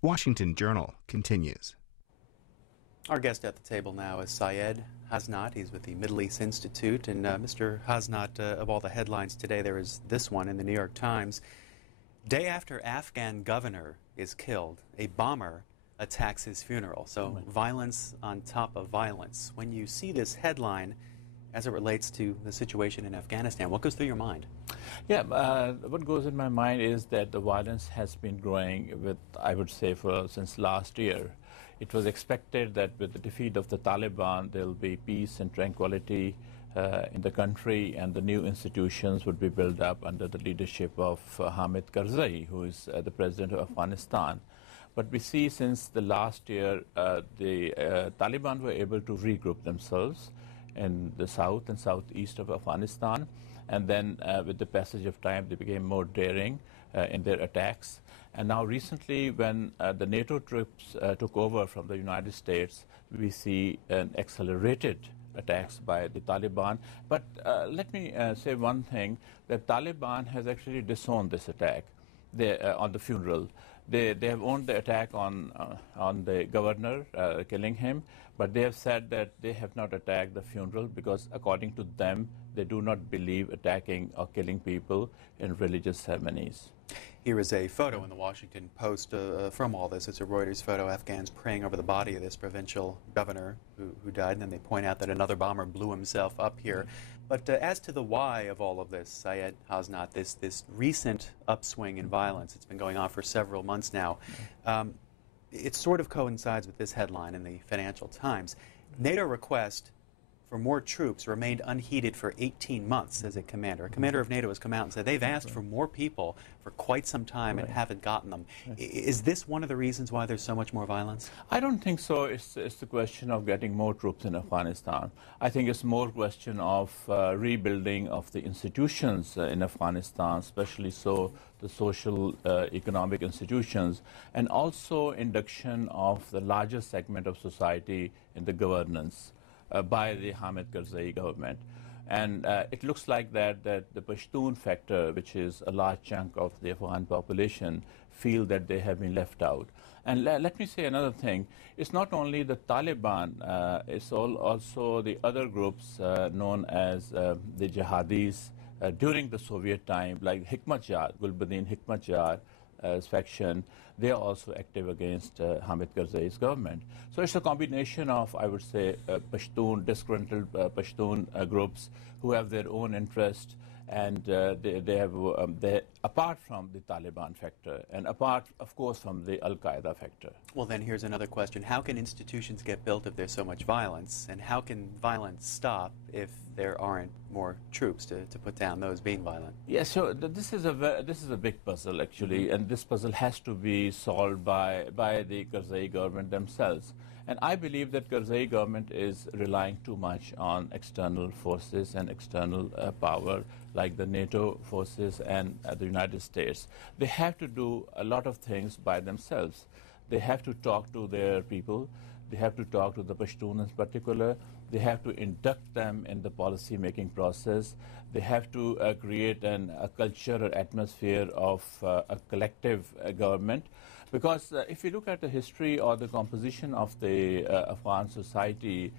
Washington Journal continues. Our guest at the table now is Syed Hasnat. He's with the Middle East Institute. And Mr. Hasnat, of all the headlines today, there is this one in the New York Times. Day after Afghan governor is killed, a bomber attacks his funeral. So violence on top of violence. When you see this headline as it relates to the situation in Afghanistan, what goes through your mind? Yeah, what goes in my mind is that the violence has been growing with, I would say, since last year. It was expected that with the defeat of the Taliban, there will be peace and tranquility in the country, and the new institutions would be built up under the leadership of Hamid Karzai, who is the president of Afghanistan. But we see since the last year, the Taliban were able to regroup themselves in the south and southeast of Afghanistan. And then with the passage of time, they became more daring in their attacks. And now recently, when the NATO troops took over from the United States, we see an accelerated attacks by the Taliban. But let me say one thing, that Taliban has actually disowned this attack on the funeral. They have owned the attack on the governor, killing him, but they have said that they have not attacked the funeral because, according to them, they do not believe attacking or killing people in religious ceremonies. Here is a photo in the Washington Post from all this. It's a Reuters photo, Afghans praying over the body of this provincial governor who died, and then they point out that another bomber blew himself up here. But as to the why of all of this, Syed Hasnat, this recent upswing in violence, it's been going on for several months now, it sort of coincides with this headline in the Financial Times. NATO request for more troops remained unheeded for 18 months, says a commander. A commander of NATO has come out and said they've asked for more people for quite some time and haven't gotten them. Is this one of the reasons why there's so much more violence? I don't think so. It's the question of getting more troops in Afghanistan. I think it's more question of rebuilding of the institutions in Afghanistan, especially so the social, economic institutions, and also induction of the larger segment of society in the governance by the Hamid Karzai government. And it looks like that the Pashtun factor, which is a large chunk of the Afghan population, feel that they have been left out. And let me say another thing. It's not only the Taliban, it's also the other groups known as the jihadis during the Soviet time, like Hikmat-Jar, Gulbuddin Hikmat-Jar faction. They are also active against Hamid Karzai's government. So it's a combination of, I would say, Pashtun, disgruntled Pashtun groups who have their own interest, and they apart from the Taliban factor, and apart, of course, from the Al-Qaeda factor. Well, then here's another question. How can institutions get built if there's so much violence? And how can violence stop if there aren't more troops to put down those being violent? Yeah, so this is a big puzzle, actually, and this puzzle has to be solved by the Karzai government themselves. And I believe that Karzai government is relying too much on external forces and external power, like the NATO forces and the United States. They have to do a lot of things by themselves. They have to talk to their people. They have to talk to the Pashtuns in particular. They have to induct them in the policy-making process. They have to create a culture or atmosphere of a collective government. Because if you look at the history or the composition of the Afghan society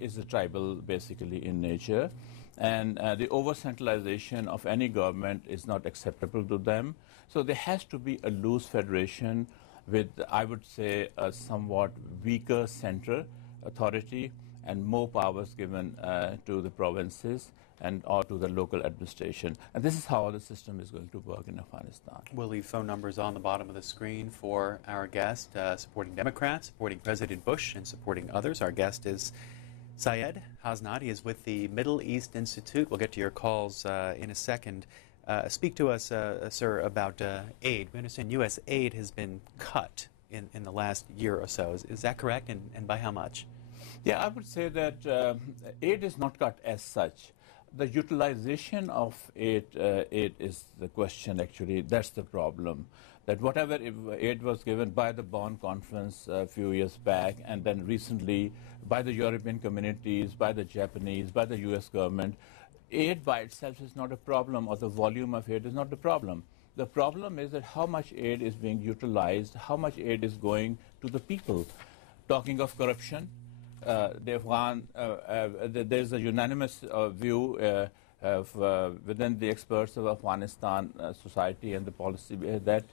is a tribal, basically, in nature. And the over-centralization of any government is not acceptable to them. So there has to be a loose federation with, I would say, a somewhat weaker center authority and more powers given to the provinces or to the local administration. And this is how the system is going to work in Afghanistan. We'll leave phone numbers on the bottom of the screen for our guest, supporting Democrats, supporting President Bush, and supporting others. Our guest is Syed Hasnat. He is with the Middle East Institute. We'll get to your calls in a second. Speak to us, sir, about aid. We understand U.S. aid has been cut in the last year or so. Is that correct, and by how much? Yeah, I would say that aid is not cut as such. The utilization of aid is the question, actually. That's the problem. That whatever aid was given by the Bonn Conference a few years back, and then recently by the European communities, by the Japanese, by the U.S. government, aid by itself is not a problem, or the volume of aid is not a problem. The problem is that how much aid is being utilized, how much aid is going to the people. Talking of corruption, there's a unanimous view within the experts of Afghanistan society and the policy that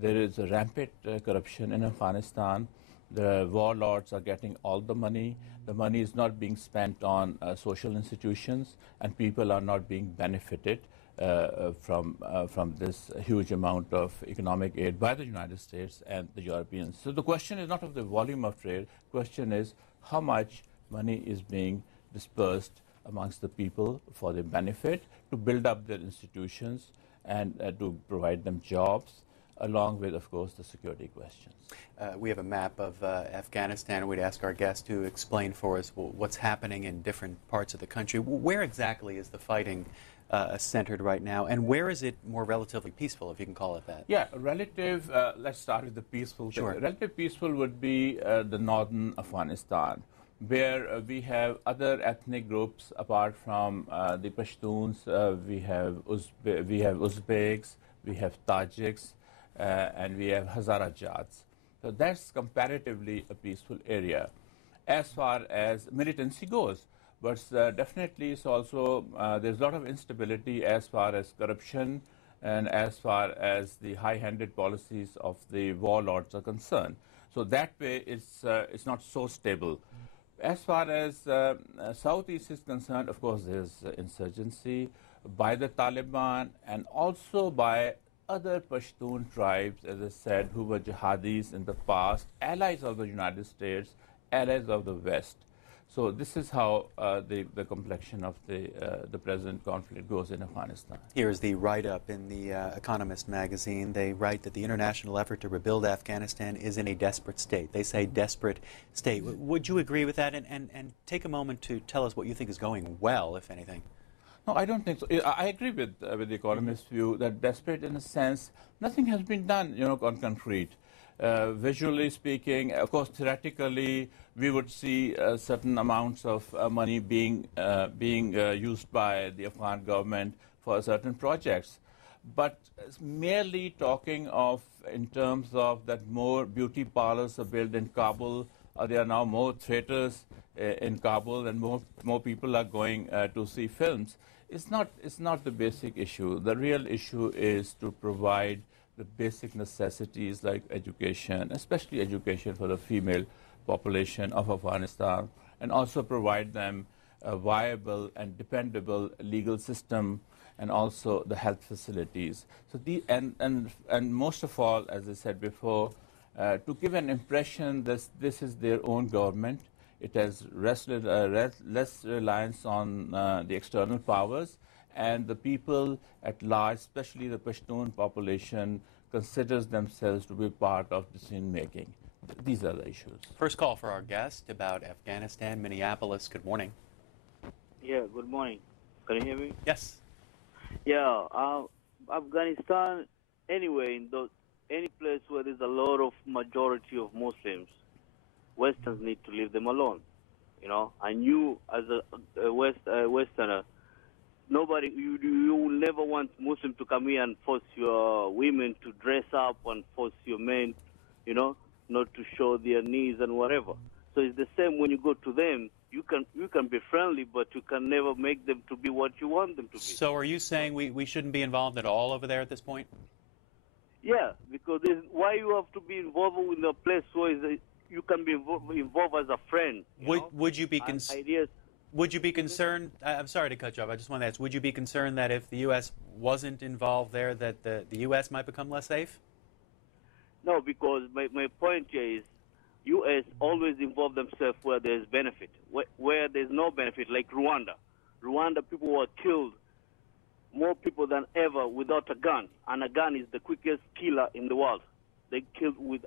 there is a rampant corruption in Afghanistan. The warlords are getting all the money. The money is not being spent on social institutions, and people are not being benefited from this huge amount of economic aid by the United States and the Europeans. So the question is not of the volume of trade. The question is how much money is being dispersed amongst the people for their benefit to build up their institutions and to provide them jobs, along with, of course, the security questions. We have a map of Afghanistan. We'd ask our guests to explain for us what's happening in different parts of the country. Where exactly is the fighting centered right now, and where is it more relatively peaceful, if you can call it that? Yeah, relative, let's start with the peaceful. Sure. Relative peaceful would be the northern Afghanistan, where we have other ethnic groups apart from the Pashtuns. We have Uzbeks, we have Tajiks, and we have Hazarajats. So that's comparatively a peaceful area as far as militancy goes. But definitely it's also, there's a lot of instability as far as corruption and as far as the high-handed policies of the warlords are concerned. So that way it's not so stable. As far as Southeast is concerned, of course, there's insurgency by the Taliban and also by other Pashtun tribes, as I said, who were jihadis in the past, allies of the United States, allies of the West. So this is how the complexion of the present conflict goes in Afghanistan. Here's the write-up in the Economist magazine. They write that the international effort to rebuild Afghanistan is in a desperate state. They say desperate state. Would you agree with that? And take a moment to tell us what you think is going well, if anything. No, I don't think so. I agree with the Economist's view that desperate in a sense, nothing has been done, on concrete. Visually speaking, of course, theoretically, we would see certain amounts of money being used by the Afghan government for certain projects. But merely talking of in terms of that more beauty parlors are built in Kabul, there are now more theaters in Kabul, and more people are going to see films. It's not the basic issue. The real issue is to provide the basic necessities like education, especially education for the female population of Afghanistan, and also provide them a viable and dependable legal system and also the health facilities. So and most of all, as I said before, to give an impression that this is their own government. It has less reliance on the external powers, and the people at large, especially the Pashtun population, considers themselves to be part of decision-making. These are the issues. First call for our guest about Afghanistan, Minneapolis. Good morning. Yeah, good morning. Can you hear me? Yes. Yeah, Afghanistan, anyway, any place where there's a lot of majority of Muslims, Westerns need to leave them alone, And you, as a Westerner, you will never want Muslims to come here and force your women to dress up and force your men, not to show their knees and whatever. So it's the same when you go to them. You can be friendly, but you can never make them to be what you want them to be. So are you saying we shouldn't be involved at all over there at this point? Yeah, because why you have to be involved in a place where you can be involved as a friend. Would you be concerned? I'm sorry to cut you off. I just want to ask, would you be concerned that if the U.S. wasn't involved there, that the U.S. might become less safe? No, because my point here is U.S. always involve themselves where there's benefit. Where there's no benefit, like Rwanda. Rwanda, people were killed, more people than ever without a gun. And a gun is the quickest killer in the world. They killed with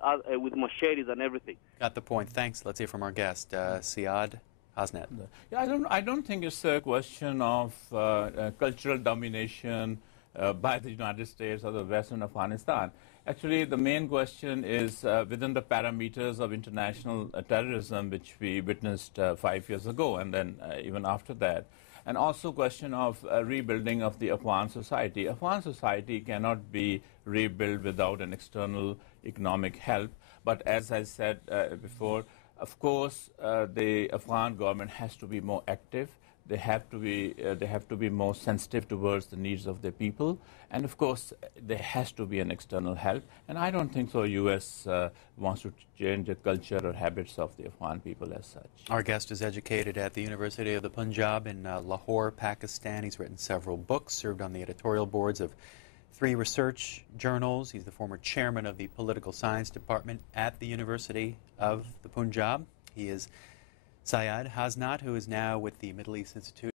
machetes and everything. Got the point. Thanks. Let's hear from our guest, Siad HASNAT. Yeah, I don't think it's a question of cultural domination by the United States or the Western Afghanistan. Actually, the main question is within the parameters of international terrorism, which we witnessed 5 years ago, and then even after that. And also question of rebuilding of the Afghan society. Afghan society cannot be rebuilt without an external economic help. But as I said before, of course, the Afghan government has to be more active. They have to be more sensitive towards the needs of their people, and of course there has to be an external help. And I don't think so U.S. Wants to change the culture or habits of the Afghan people as such. Our guest is educated at the University of the Punjab in Lahore, Pakistan. He's written several books, served on the editorial boards of 3 research journals. He's the former chairman of the political science department at the University of the Punjab. He is Syed Hasnat, who is now with the Middle East Institute.